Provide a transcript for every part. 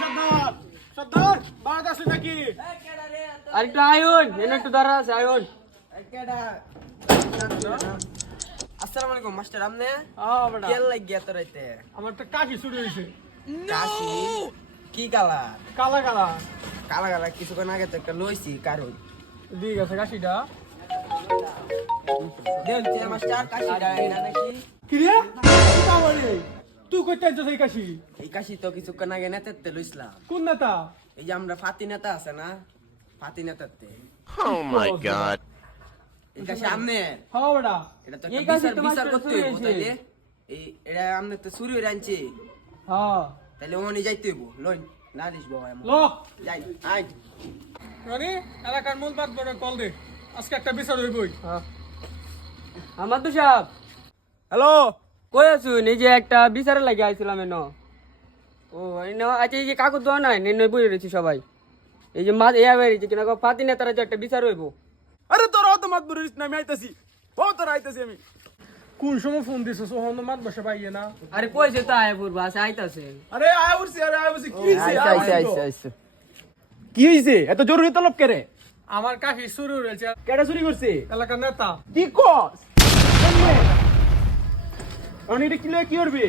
সর্দার সর্দার বাদ আছে নাকি? আরেকটু আয়ুন এনে একটু ধরা আছে আয়ুন। আসসালামু আলাইকুম মাস্টার আমনে বেটা কেল লাগ গিয়া তো রাইতে আমার তো কাশি চুরি হয়েছে। কাশি কি কালা কালা কালা কালা কালা কিছুক্ষণ আগে তো একটা লইছি কারণ দিয়ে গেছে কাশিটা। দেন তে মাস্টার কাশিটা এটা নাকি কি রে বাবারে তুই কইতে আইছস এই কাশি? এই কাশি তো কিছুক্ষণ আগে নেতাতে লইছিলাম। কোন নেতা? এই যে আমরা ফাতি নেতা আছে না ফাতি নেতাতে Oh my god. এই কাশি আমনে হ্যাঁ বেটা এটা তো এই একটা কাশি বিচার তো বিচার মাস্টার করতে চুরি হইব হয়েছে। তাইলে এই এটা আমনে তো চুরি হয়ে আনছি হ্যাঁ তাইলে ওনি যাইতে হইব লইন না দিস বাবা ল যাই আই রানি এলাকার মূল বাদ বড় কল দে, আজকে একটা বিচার হইবই। আমার তো সাহেব হ্যালো কই আছুন? এই যে একটা বিচারে লাগে আইছিলাম এনো। ও এনো আচ্ছা এই যে কাকু দোয়া নাই নেন বই রয়েছি সবাই। এই যে মাছ এয়া বেরিয়েছে কিনা ফাতি নেতারা যে একটা বিচার হইব। আরে তোর অত মাত বরিস না, আমি আইতাছি। ও তোর আইতাছি আমি। কোন সময় ফোন দিছস? ও হন মাত বসে পাইয়ে না। আরে কইছে তো আয় পূর্ব আছে আইতাছে। আরে আয় উরছি, আরে আয় উরছি। কি হইছে? আইছে কি হইছে? এত জরুরি তলব কেরে? আমার কাশি চুরি হয়েছে। কেডা চুরি করছে? এলাকার নেতা। কি কস? অনিটা কি লয় কি করবে?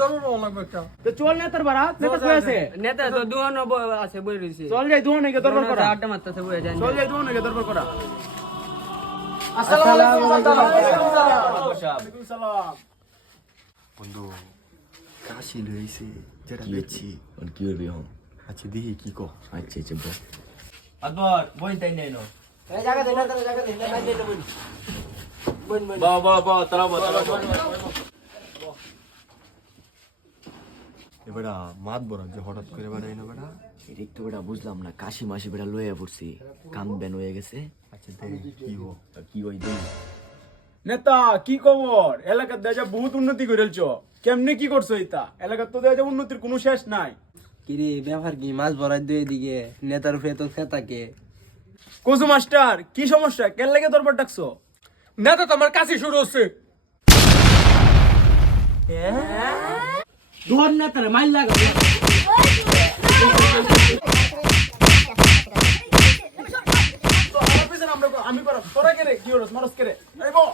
দরবার লাগবে একটা। তো চল নেতার বারাত, নেতা কই আছে? নেতা তো দুহানো আছে বই রয়েছে। চল যাই দুহনে গে দরবার করা। আড্ডা মারতেছে বই যায়। চল যাই দুহনে গে দরবার করা। আসসালামু আলাইকুম সর্দার। ওয়ালাইকুম সালাম। বন্ধু কাশি লইছে যেটা বেচি কি করবি এখন? আচ্ছা দেখি কি কো আচ্ছা আচ্ছা বল। আকবর বই তাই নাই নো এই জায়গা দে না জায়গা দে না দে বল বল বল বা তারা এবারে মাত বড় যে হঠাৎ করে বাড়াই না বেটা। এদিক তো বেটা বুঝলাম না, কাশি মাসি বেটা লইয়া পড়ছি, কাম বেন হয়ে গেছে। আচ্ছা দেখি কি হো কি ওই দিন নেতা কি খবর? এলাকার দেশে বহুত উন্নতি করেলছ। কেমনে কি করছো এটা? এলাকার তো দেশে উন্নতির কোনো শেষ নাই। কিরে ব্যাপার কি মাছ ভরাই দিয়ে দিকে নেতার উপরে তো খেতাকে কোসু মাস্টার কি সমস্যা? কেন লাগে দরবার ডাকছো? নেতা তো আমার কাশি শুরু হচ্ছে। দুহন নেতারে মাইল লাগা। আমি পারব তোরা কে রে? কি হরস মারস কে রে? এই বো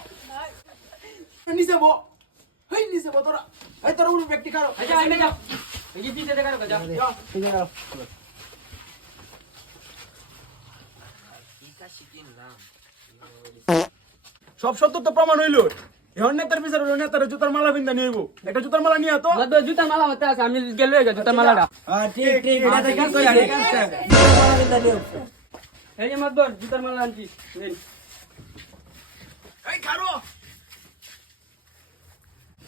নিচে বো, হেই নিচে বো তোরা। এই তোরা উড় ব্যক্তি কারো। আচ্ছা আইনে যাও। এই যে পিছে দেখা যা। সব সত্য তো প্রমাণ হইলো। এখন নেতার বিচার হইলো, নেতার জুতার মালা বিন্দা নিয়ে আইবো। একটা জুতার মালা নিয়ে আতো। মদ জুতা মালা হতে আছে, আমি গেল হয়ে জুতা মালাটা। ঠিক ঠিক এটা ঠিক আছে এই যে মদ জুতার মালা আনছি। নেন। এই খারো।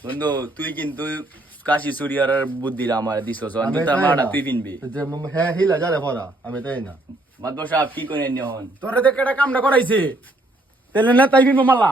বন্ধু তুই কিন্তু কাশি চুরিয়ার বুদ্ধি আমার দিছস, জুতার মালাটা তুই পিনবি। হ্যাঁ হিলা যা রে ভরা আমি তাই না মাতবর সাহেব কি করে নি এখন? তোরে দেখে এটা কামটা করাইছে। তাহলে নেতাই বিনবো মালা।